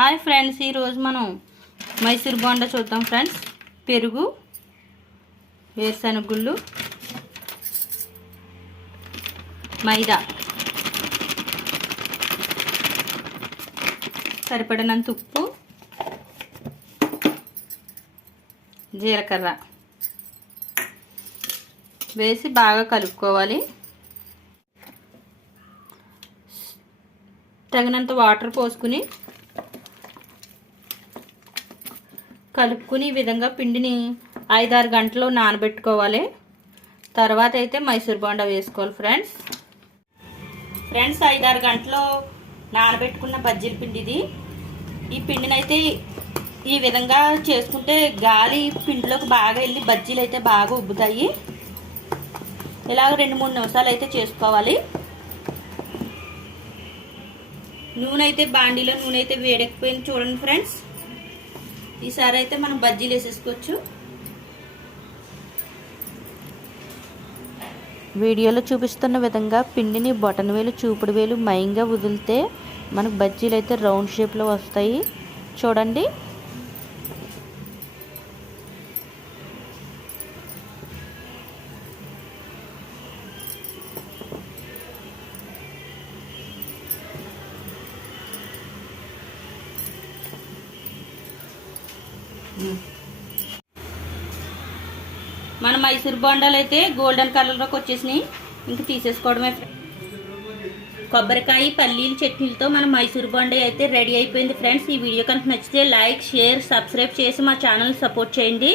Hi friends ఈరోజు మనం మైసూర్ బోండా చూద్దాం ఫ్రెండ్స్. పెరుగు వేరుశనగ గుళ్ళు మైదా. సరిపడినంత ఉప్పు జీలకర్ర. వేసి బాగా కలుపుకోవాలి. తగినంత వాటర్ పోసుకుని కలుపుకుని ఈ విధంగా పిండిని ఐదారు గంటలు నానబెట్టుకోవాలి. తర్వాత అయితే మైసూర్ బోండా వేసుకోవాలి ఫ్రెండ్స్. ఫ్రెండ్స్ ఐదారు గంటలు నానబెట్టుకున్న బజ్జీల పిండి ఇది ఈ పిండిని అయితే ఈ విధంగా చేసుకుంటే గాలి పిండిలోకి బాగా వెళ్ళి బజ్జీలు అయితే బాగా ఉబ్బుతాయి. ఇలాగ రెండు మూడు నిమిషాలు అయితే చేసుకోవాలి. నూనె అయితే బాండీలో నూనె అయితే వేడెక్కిపోయింది చూడండి ఫ్రెండ్స్. ఈసారి అయితే మనం బజ్జీలు వేసేసుకోవచ్చు. వీడియోలో చూపిస్తున్న విధంగా పిండిని బటన్ వేలు చూపుడు వేలు మైంగా వదిలితే మనకు బజ్జీలు అయితే రౌండ్ షేప్లో వస్తాయి. చూడండి. మన మైసూర్ బొండాలు అయితే గోల్డెన్ కలర్లోకి వచ్చేసినాయి. ఇంక తీసేసుకోవడమే కొబ్బరికాయ పల్లీలు చట్నీలతో మన మైసూర్ బొండ అయితే రెడీ అయిపోయింది ఫ్రెండ్స్. ఈ వీడియో కనుక నచ్చితే లైక్ షేర్ సబ్స్క్రైబ్ చేసి మా ఛానల్ సపోర్ట్ చేయండి.